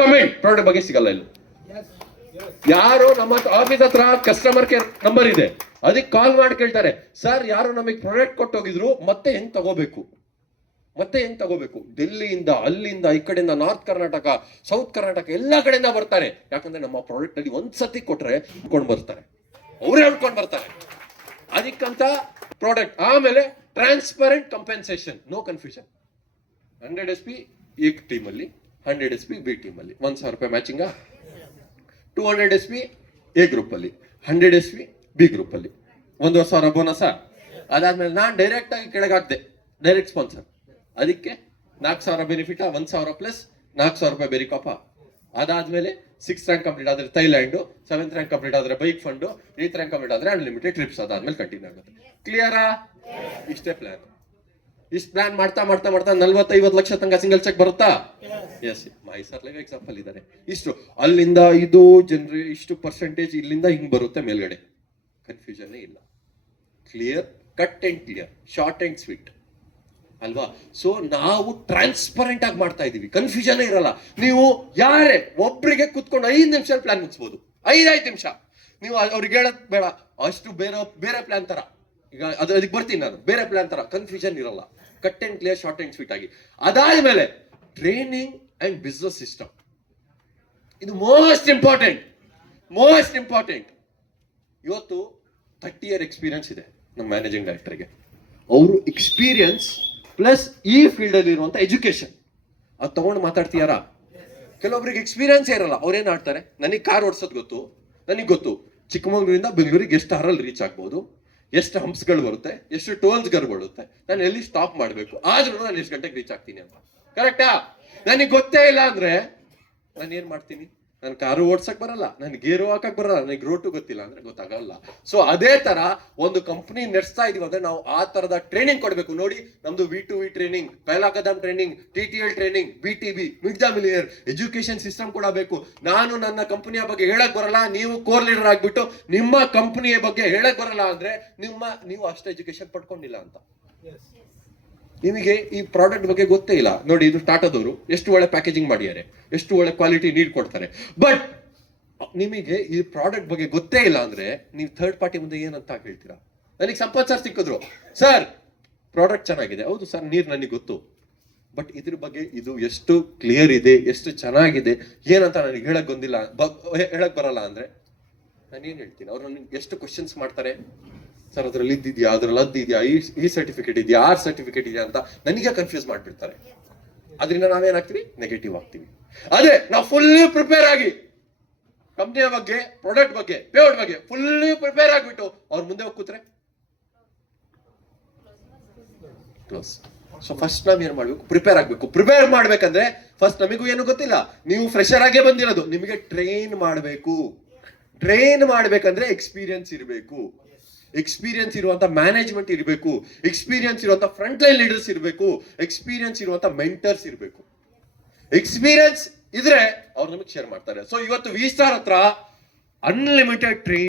Comment product ಬಗ್ಗೆ ಸಿಗಲ್ಲ ಇಲ್ಲ. ಯಾರು ನಮ್ಮ ಆಫೀಸ್ ಹತ್ರ ಕಸ್ಟಮರ್ ಕೇರ್ ನಂಬರ್ ಇದೆ, ಅದಕ್ಕೆ ಕಾಲ್ ಮಾಡಿ ಕೇಳ್ತಾರೆ, ಸರ್ ಯಾರು ನಮಗೆ ಪ್ರಾಡಕ್ಟ್ ಕೊಟ್ಟೋಗಿದ್ರು ಮತ್ತೆ ಹೆಂಗ್ ತಗೋಬೇಕು, ಮತ್ತೆ ಹೆಂಗ್ ತಗೋಬೇಕು. ಡೆಲ್ಲಿಯಿಂದ, ಅಲ್ಲಿಂದ, ಈ ಕಡೆಯಿಂದ ನಾರ್ತ್ ಕರ್ನಾಟಕ, ಸೌತ್ ಕರ್ನಾಟಕ ಎಲ್ಲಾ ಕಡೆಯಿಂದ ಬರ್ತಾರೆ. ಯಾಕಂದ್ರೆ ನಮ್ಮ ಪ್ರಾಡಕ್ಟ್ ಅಲ್ಲಿ ಒಂದ್ಸತಿ ಕೊಟ್ರೆ ಹೇಳ್ಕೊಂಡು ಬರ್ತಾರೆ, ಅವರೇ ಹೇಳ್ಕೊಂಡು ಬರ್ತಾರೆ. ಅದಕ್ಕಂತ ಪ್ರಾಡಕ್ಟ್. ಆಮೇಲೆ transparent compensation, no confusion. 100 SP ಈ ಟೀಮ್ ಅಲ್ಲಿ, 100 SP ಬಿ ಟೀಮ್ ಅಲ್ಲಿ, 1,000 ರೂಪಾಯಿ ಮ್ಯಾಚಿಂಗ್. 200 SP ಎ ಗ್ರೂಪ್ ಅಲ್ಲಿ, 100 SP ಬಿ ಗ್ರೂಪ್ ಅಲ್ಲಿ, 1,500 ಬೋನಸ್. ಅದಾದ್ಮೇಲೆ ನಾನ್ ಡೈರೆಕ್ಟ್ ಆಗಿ ಕೆಳಗಾಕ್ದೆ, ಡೈರೆಕ್ಟ್ ಸ್ಪಾನ್ಸರ್. ಅದಕ್ಕೆ 4,000 ಬೆನಿಫಿಟ್, 1,000 ಪ್ಲಸ್ 4,000 ರೂಪಾಯಿ ಬೇರೆ ಕಾಪ. ಅದಾದ್ಮೇಲೆ 6th ರ್ಯಾಂಕ್ ಕಂಪ್ಲೀಟ್ ಆದ್ರೆ ಥೈಲ್ಯಾಂಡ್, 7th ರ್ಯಾಂಕ್ ಕಂಪ್ಲೀಟ್ ಆದ್ರೆ bike fund, 8th rank complete ಆದ್ರೆ ಅನ್ಲಿಮಿಟೆಡ್ ಟ್ರಿಪ್ಸ್. ಅದಾದ್ಮೇಲೆ ಕಂಟಿನ್ಯೂ ಆಗುತ್ತೆ. ಕ್ಲಿಯರಾ? ಇಷ್ಟೇ ಪ್ಲಾನ್. ಇಷ್ಟು ಪ್ಲಾನ್ ಮಾಡ್ತಾ ಮಾಡ್ತಾ ಮಾಡ್ತಾ 40-50 ಲಕ್ಷ ತನಕ ಸಿಂಗಲ್ ಚೆಕ್ ಬರುತ್ತಾ? ಎಸ್. ಮೈಸೂರ್ ಲೈವ್ ಎಕ್ಸಾಂಪಲ್ ಇದ್ದಾರೆ. ಇಷ್ಟು ಅಲ್ಲಿಂದ ಇದು ಜನರು ಇಷ್ಟು ಪರ್ಸೆಂಟೇಜ್ ಇಲ್ಲಿಂದ ಹಿಂಗ್ ಬರುತ್ತೆ ಮೇಲ್ಗಡೆ. ಕನ್ಫ್ಯೂಷನ್ ಇಲ್ಲ. Clear, cut and clear, short and sweet ಅಲ್ವಾ? ಸೊ ನಾವು ಟ್ರಾನ್ಸ್ಪರೆಂಟ್ ಆಗಿ ಮಾಡ್ತಾ ಇದೀವಿ, ಕನ್ಫ್ಯೂಷನ್ ಇರಲ್ಲ. ನೀವು ಯಾರೇ ಒಬ್ರಿಗೆ ಕುತ್ಕೊಂಡು 5 ನಿಮಿಷ ಪ್ಲಾನ್ ಮುಗಿಸ್ಬೋದು, 5 ನಿಮಿಷ. ನೀವು ಅವ್ರಿಗೆ ಹೇಳಕ್ ಬೇಡ, ಅಷ್ಟು ಬೇರೆ ಪ್ಲಾನ್ ತರ. ಈಗ ಅದಕ್ಕೆ ಬರ್ತೀನಿ ನಾನು, ಬೇರೆ ಪ್ಲಾನ್ ತರ. ಕನ್ಫ್ಯೂಷನ್ ಇರಲ್ಲ, cut and clear, short and sweet ಆಗಿ. ಅದಾದ್ಮೇಲೆ ಟ್ರೈನಿಂಗ್ ಅಂಡ್ ಬಿಸ್ನೆಸ್ ಸಿಸ್ಟಮ್, ಇದು ಮೋಸ್ಟ್ ಇಂಪಾರ್ಟೆಂಟ್. ಇವತ್ತು 30 year ಎಕ್ಸ್ಪೀರಿಯನ್ಸ್ ಇದೆ ನಮ್ಮ ಮ್ಯಾನೇಜಿಂಗ್ ಡೈರೆಕ್ಟರ್ಗೆ. ಅವರು ಎಕ್ಸ್ಪೀರಿಯನ್ಸ್ ಪ್ಲಸ್ ಈ ಫೀಲ್ಡ್ ಅಲ್ಲಿ ಇರುವಂತ ಎಜುಕೇಶನ್ ಅದು ತಗೊಂಡು ಮಾತಾಡ್ತೀಯಾರಾ? ಕೆಲವೊಬ್ರಿಗೆ ಎಕ್ಸ್ಪೀರಿಯನ್ಸ್ ಇರಲ್ಲ, ಅವ್ರೇನ್ ಆಡ್ತಾರೆ, ನನಗೆ ಕಾರ್ ಓಡಿಸೋದು ಗೊತ್ತು, ನನಗೆ ಗೊತ್ತು ಚಿಕ್ಕಮಗಳೂರಿಂದ ಬೆಂಗಳೂರಿಗೆ ಎಷ್ಟು ಅವರಲ್ಲಿ ರೀಚ್ ಆಗ್ಬೋದು, ಎಷ್ಟು ಹಂಪ್ಸ್ಗಳು ಬರುತ್ತೆ, ಎಷ್ಟು ಟೋಲ್ಸ್ಗಳು ಬರುತ್ತೆ, ನಾನು ಎಲ್ಲಿ ಸ್ಟಾಪ್ ಮಾಡಬೇಕು, ಆದ್ರೂ ನಾನು ಎಷ್ಟು ಗಂಟೆಗೆ ರೀಚ್ ಆಗ್ತೀನಿ ಅಂತ. ಕರೆಕ್ಟಾ? ನನಗೆ ಗೊತ್ತೇ ಇಲ್ಲ ಅಂದ್ರೆ ನಾನು ಏನ್ ಮಾಡ್ತೀನಿ? ನನ್ ಕಾರು ಓಡ್ಸಕ್ ಬರಲ್ಲ, ನನ್ ಗೇರು ಹಾಕಕ್ ಬರಲ್ಲ, ನನಗೆ ರೋಟು ಗೊತ್ತಿಲ್ಲ ಅಂದ್ರೆ ಗೊತ್ತಾಗಲ್ಲ. ಸೊ ಅದೇ ತರ ಒಂದು ಕಂಪನಿ ನಡೆಸ್ತಾ ಇದೀವಿ ಅಂದ್ರೆ ನಾವು ಆ ತರದ ಟ್ರೈನಿಂಗ್ ಕೊಡ್ಬೇಕು. ನೋಡಿ, ನಮ್ದು V2V training, Pahala Kadam training, TTL training, BTB, ಮಿಡ್ ದ ಮಿಲಿಯರ್ ಎಜುಕೇಶನ್ ಸಿಸ್ಟಮ್ ಕೂಡ ಬೇಕು. ನಾನು ನನ್ನ ಕಂಪನಿಯ ಬಗ್ಗೆ ಹೇಳಕ್ ಬರಲ್ಲ, ನೀವು ಕೋರ್ ಲೀಡರ್ ಆಗ್ಬಿಟ್ಟು ನಿಮ್ಮ ಕಂಪನಿಯ ಬಗ್ಗೆ ಹೇಳಕ್ ಬರಲ್ಲ ಅಂದ್ರೆ ನೀವು ಅಷ್ಟು ಎಜುಕೇಶನ್ ಪಡ್ಕೊಂಡಿಲ್ಲ ಅಂತ. ನಿಮಗೆ ಈ ಪ್ರಾಡಕ್ಟ್ ಬಗ್ಗೆ ಗೊತ್ತೇ ಇಲ್ಲ. ನೋಡಿ, ಇದು ಟಾಟಾದವರು ಎಷ್ಟು ಒಳ್ಳೆ ಪ್ಯಾಕೇಜಿಂಗ್ ಮಾಡಿದ್ದಾರೆ, ಎಷ್ಟು ಒಳ್ಳೆ ಕ್ವಾಲಿಟಿ ನೀಡ್ ಕೊಡ್ತಾರೆ. ಬಟ್ ನಿಮಗೆ ಈ ಪ್ರಾಡಕ್ಟ್ ಬಗ್ಗೆ ಗೊತ್ತೇ ಇಲ್ಲ ಅಂದ್ರೆ ನೀವು ಥರ್ಡ್ ಪಾರ್ಟಿ ಮುಂದೆ ಏನಂತ ಹೇಳ್ತೀರಾ? ನನಗೆ ಸಂಪತ್ ಸರ್ ಸಿಕ್ಕಿದ್ರು, ಸರ್ ಪ್ರಾಡಕ್ಟ್ ಚೆನ್ನಾಗಿದೆ, ಹೌದು ಸರ್, ನೀರ್ ನನಗೆ ಗೊತ್ತು, ಬಟ್ ಇದ್ರ ಬಗ್ಗೆ ಇದು ಎಷ್ಟು ಕ್ಲಿಯರ್ ಇದೆ, ಎಷ್ಟು ಚೆನ್ನಾಗಿದೆ ಏನಂತ ನನಗೆ ಹೇಳಕ್ ಬರಲ್ಲ ಅಂದ್ರೆ ನಾನು ಏನ್ ಹೇಳ್ತೀನಿ? ಅವ್ರು ನನಗೆ ಎಷ್ಟು ಕ್ವಶನ್ಸ್ ಮಾಡ್ತಾರೆ, ಸರ್ ಅದ್ರಲ್ಲಿ ಇದ್ದಿದ್ಯಾ, ಅದ್ರಲ್ಲಿ ಅದಿದ್ಯಾ, ಈ ಸರ್ಟಿಫಿಕೇಟ್ ಇದೆಯಾ, ಆ ಸರ್ಟಿಫಿಕೇಟ್ ಇದೆಯಾ ಅಂತ ನನಗೆ ಕನ್ಫ್ಯೂಸ್ ಮಾಡ್ಬಿಡ್ತಾರೆ. ಅದರಿಂದ ನಾವೇನಾಗ್ತೀವಿ? ನೆಗೆಟಿವ್ ಆಗ್ತೀವಿ. ಅದೇ ನಾವು ಫುಲ್ಲಿ ಪ್ರಿಪೇರ್ ಆಗಿ ಕಂಪ್ನಿಯ ಬಗ್ಗೆ, ಪ್ರಾಡಕ್ಟ್ ಬಗ್ಗೆ, ಪೇಮೆಂಟ್ ಬಗ್ಗೆ ಫುಲ್ಲಿ ಪ್ರಿಪೇರ್ ಆಗಿಬಿಟ್ಟು ಅವ್ರ ಮುಂದೆ ಹೋಗಿ ಕೂತ್ರೆ ಕ್ಲೋಸ್. ಸೊ ಫಸ್ಟ್ ನಾವ್ ಏನ್ ಮಾಡ್ಬೇಕು? ಪ್ರಿಪೇರ್ ಆಗ್ಬೇಕು. ಪ್ರಿಪೇರ್ ಮಾಡ್ಬೇಕಂದ್ರೆ ಫಸ್ಟ್ ನಮಗೂ ಏನು ಗೊತ್ತಿಲ್ಲ, ನೀವು ಫ್ರೆಶರ್ ಆಗೇ ಬಂದಿರೋದು, ನಿಮಗೆ ಟ್ರೈನ್ ಮಾಡ್ಬೇಕು. ಟ್ರೈನ್ ಮಾಡ್ಬೇಕಂದ್ರೆ ಎಕ್ಸ್ಪೀರಿಯನ್ಸ್ ಇರಬೇಕು, ಎಕ್ಸ್ಪೀರಿಯನ್ಸ್ ಇರುವಂತ ಮ್ಯಾನೇಜ್ಮೆಂಟ್ ಇರಬೇಕು, ಎಕ್ಸ್ಪೀರಿಯನ್ಸ್ ಇರುವಂತ ಫ್ರಂಟ್ ಲೈನ್ ಲೀಡರ್ಸ್ ಇರಬೇಕು, ಎಕ್ಸ್ಪೀರಿಯನ್ಸ್ ಇರುವಂತ ಮೆಂಟರ್ಸ್ ಇರಬೇಕು. ಎಕ್ಸ್ಪೀರಿಯನ್ಸ್ ಇದ್ರೆ ಅವ್ರು ನಮಗೆ ಶೇರ್ ಮಾಡ್ತಾರೆ. ಸೊ ಇವತ್ತು V-Star ಹತ್ರ ಅನ್ಲಿಮಿಟೆಡ್ ಟ್ರೈನ್